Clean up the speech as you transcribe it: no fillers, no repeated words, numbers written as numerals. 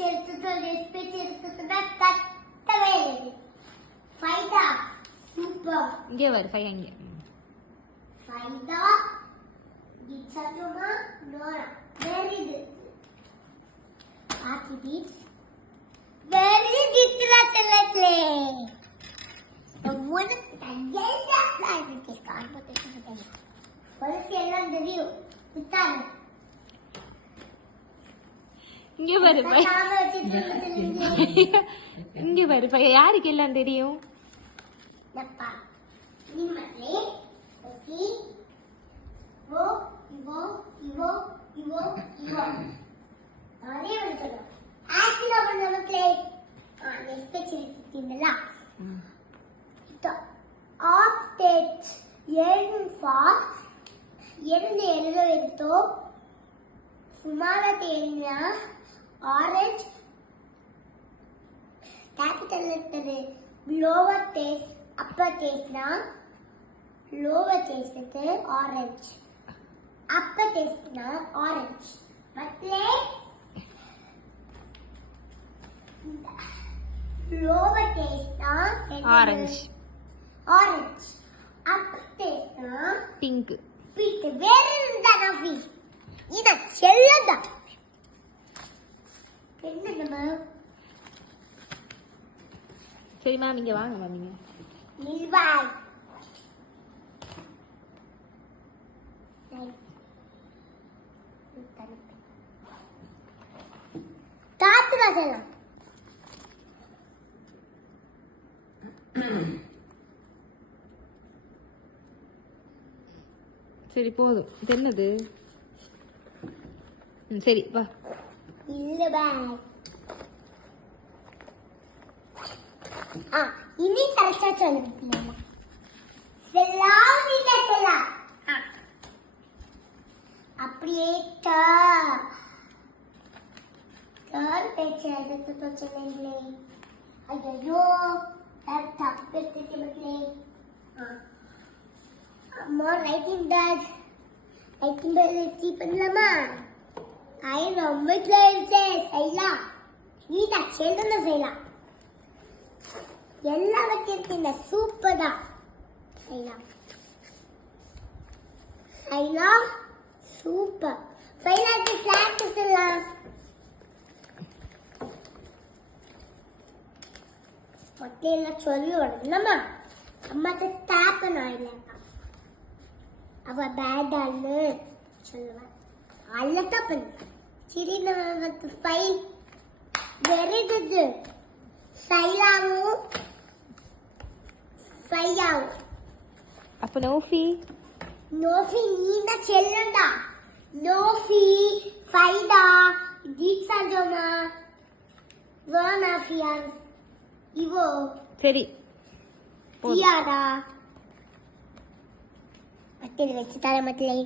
பேச்சு எடுத்துட்டு கத்தவே இல்லை. ஃபைடா சூப்பர். இங்கே வரு ஃபை அங்கே. ஃபைடா கிச்சனுமா நோரா வெரி குட். ஆக்கி பீட் வெரி கிட்ராட்டலட்லே. ஒன்னு கையெல்லாம் பிளான் காம்படிஷன் பரிசு எல்லாம் தெரியும். விட்டாரு இங்கே வரு ஃபை. இங்கே வரு ஃபை. யாருக்கு எல்லாம் தெரியும்? நப்பா நிம்மட்லே ஓகே ஓ இவோ இவோ இவோ இவோ நானே வந்து ஆக்டிவ் பண்ணவங்களே எஸ்பெஷலிஸ்டிங்கள இது ஆப்டேட் என்ஃபா என்ன எழுதோ சுமாரதேனா orange capital letter lower case upper case na lower case itu orange upper case na orange matle lower case na orange upper case na pink very nafi ida chellada enna nama சரி ma'am இங்கே வாங்க ma'am. நீங்கள் நில்வாய் தாத்துடா செல்லாம் சரி போதும். இது என்னது? சரி வா. இல்ல பாய். இனி கரெக்டா சொல்லுங்க. செல்லாம் நீங்க செல்லாம். அப்படியே டர் பேச்சு எடுத்து சொல்லுங்களே. ஐயோ தப்பு எடுத்துக்கிட்டே. அம்மா ரைட்டிங் பேட் எடுத்து பண்ணலாமா? ரொம்ப செய்யலாம். நீ தான் சேர்ந்து செய்யலாம். எல்லாவற்றிற்கும் சூப்பர் தான் செய்யலாம். சூப்பர் ஃபைனாக்கு கிளாஸ் சொல்லலாம். மொட்டையெல்லாம் சொல்லி வரணும்மா. அம்மா ஸ்டாப் பண்ண அவ பேடான்னு சொல்லுவேன். அல்லதான் பண்ண சரி நமக்கு ஃபைல் வெரி குட். சைலாவும் ஃபையாவும் அப்போ நோஃபி நீனா செல்லண்டா. நோஃபி ஃபைடா தீக்ஷாஜோமா வானாஃபியா இவோ சரி தியாடா மத்தியில் வச்சு தர மத்தியில்